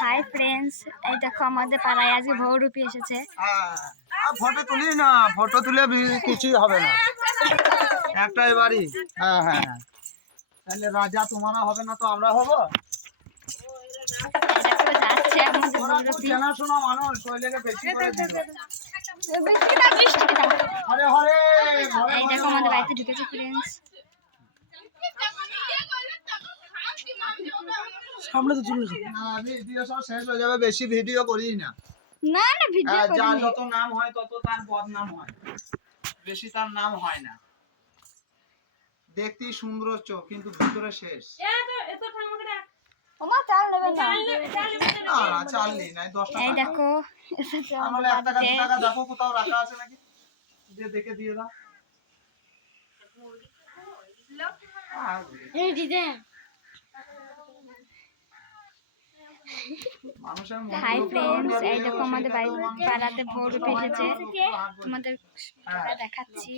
Hi friends, এই দেখো আমাদের পাড়ায় আজকে ভৌরূপী এসেছে। ফটো তুলি না, ফটো তুলে কিছুই হবে না, একটাই বাড়ি। হ্যাঁ হ্যাঁ হ্যাঁ, তাহলে রাজা তোমারা হবে না তো আমরা হব। যাচ্ছে আমাদের ভৌরূপী। জানাশোনা মানুষ, ওই লেগে বেশি করে দিল। হরে হরে, এই দেখো আমাদের বাড়িতে ঢুকেছে ফ্রেন্ডস। সামনে তো চলে যাবে না, ভিডিও সব শেষ হয়ে যাবে, বেশি ভিডিও করি না। না না, ভিডিও করি যার না। যত নাম হয় তত তার বদনাম হয়, বেশি তার নাম হয় না। দেখতেই সুন্দর চোখ কিন্তু ভিতরে শেষ। ওমা চাল নেবেন না। না চাল নেই, নাই 10 টাকা। এই দেখো আমাদের 1 টাকা 2 টাকা দেখো কোথাও রাখা আছে নাকি, দিয়ে দেখে দিয়ে দাও। এই দিদে হাই ফ্রেন্ডস, এই দেখো আমাদের বাড়ি পাড়াতে ভৌরূপী এসেছে, তোমাদের দেখাচ্ছি।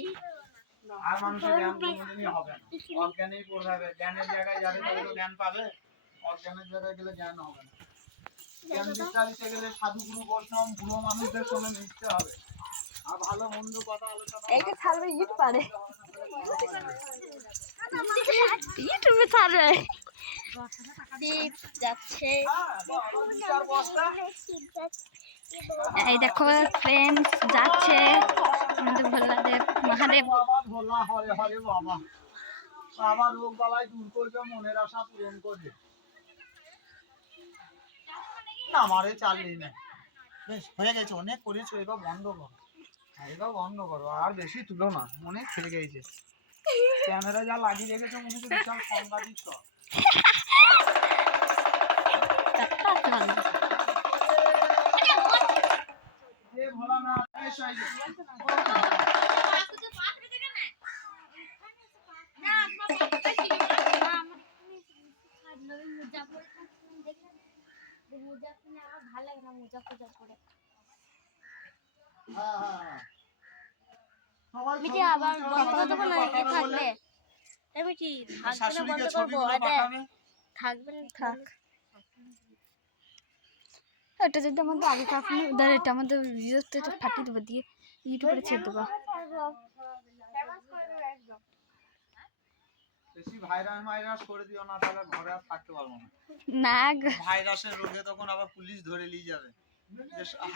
আর মানুষের জ্ঞান কোনোদিনই হবে না, অজ্ঞানেই পড়ে যাবে। জ্ঞানের জায়গায় যাবে তবে তো জ্ঞান পাবে, অজ্ঞানের জায়গায় গেলে জ্ঞান হবে না। জ্ঞান দীক্ষা দিতে গেলে সাধু গুরু বৈষ্ণব বুড়ো মানুষদের সঙ্গে মিশতে হবে, আর ভালো মন্দ কথা আলোচনা। এইটা ছাড়বে ইট পারে, ইউটিউবে ছাড়বে। যাচ্ছে এই দেখো ফ্রেন্ডস, যাচ্ছে আমাদের ভোলাদেব মহাদেব। ভোলা হরে হরে বাবা, বাবা রোগ বালাই দূর করবে, মনের আশা পূরণ করবে। না আমারে চাললেই না, বেশ হয়ে গেছে, অনেক করেছো, এবার বন্ধ করো, এবার বন্ধ করো, আর বেশি তুলো না, অনেক খেয়ে গেছে। ক্যামেরা যা লাগিয়ে রেখেছো মনে হচ্ছে বিশাল সাংবাদিক। তো ভোলা না এটা যদি আমাদের আগে কাকুন উদার, এটা আমাদের ভিডিওতে ফাটিয়ে দেবো, দিয়ে ইউটিউবে ছেড়ে দেবো। বেশি ভাইরাস করে দিও না, তাহলে ঘরে আর থাকতে পারবো না। না ভাইরাসের রোগে তখন আবার পুলিশ ধরে নিয়ে যাবে।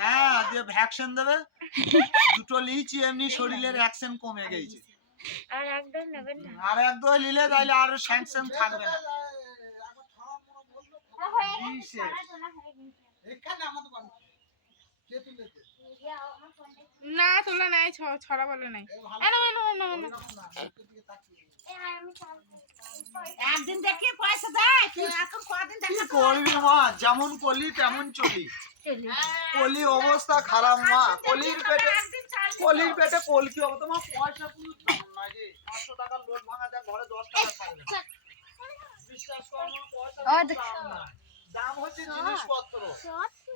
হ্যাঁ, দিয়ে ভ্যাকসিন দেবে, দুটো লিয়েছি, এমনি শরীরের অ্যাকশন কমে গেছে। আর একদম নেবেন না, আর একদম নিলে তাইলে আর স্যাংশন থাকবে না। না তোলা নাই, ছড়া বলে নাই। একদিন দেখে পয়সা দেয়, তুই এখন কদিন দেখা করবি মা, যেমন করলি তেমন চলি। কলি অবস্থা খারাপ মা, কলির পেটে কলকি হবে। তোমার পয়সা কোনো দাম নাই রে, 500 টাকার লোট ভাঙা যায়, ঘরে 10 টাকা থাকবে না। বিশ্বাস কর মা, পয়সা দাম না, দাম হচ্ছে জিনিসপত্র,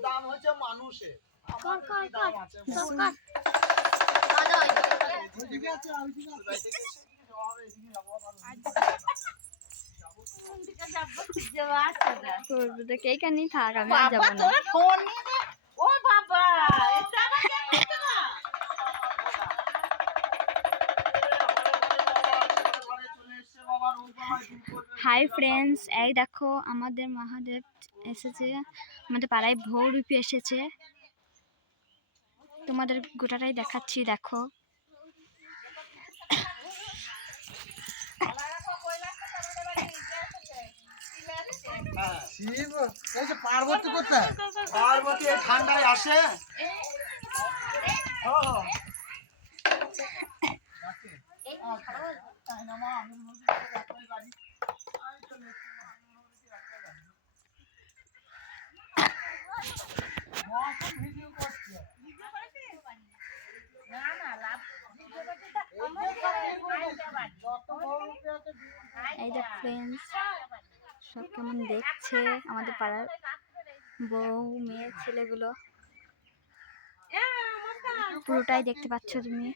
দাম হচ্ছে মানুষের। আমার কি দাম আছে? ঠিক আছে, আমি কি বাইতে গেছি, হবে এদিকে যাবো। এইখানেই থাক, আমি আর যাবো না। হাই ফ্রেন্ডস, এই দেখো আমাদের মহাদেব এসেছে, আমাদের পাড়ায় ভৌরূপী এসেছে, তোমাদের গোটাটাই দেখাচ্ছি। দেখো পার্বতী কোথায়? পার্বতী এই ঠান্ডায় আসে। এই দেখ ফ্রেন্ডস, সব কেমন দেখছে আমাদের পাড়ার বউ মেয়ে ছেলেগুলো, পুরোটাই দেখতে পাচ্ছ তুমি।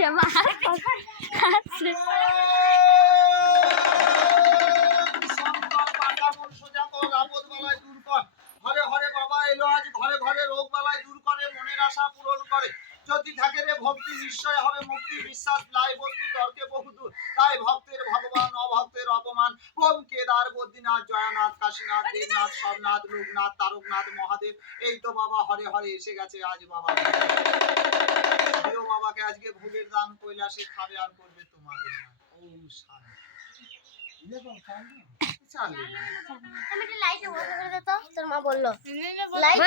হাসছে মা হাসছে। ঘরে ঘরে বাবা এলো আজ, ঘরে ঘরে রোগ বালাই দূর করে, মনের আশা পূরণ করে। যদি থাকে রে ভক্তি নিশ্চয় হবে মুক্তি, বিশ্বাস লাই বস্তু তর্কে বহুদূর। তাই ভক্তের ভগবান অভক্তের অপমান। ওম কেদার বদ্রীনাথ জয়নাথ কাশীনাথ দেবনাথ সোমনাথ লোকনাথ তারকনাথ মহাদেব। এই তো বাবা হরে হরে এসে গেছে আজ বাবা। দিও বাবাকে আজকে ভোগের দান কৈলাসে খাবে আর করবে তোমাদের নাম। ওম শান্তি। চালিয়ে আমি লাইটে বন্ধ করে দে তো, তোর মা বললো লাইট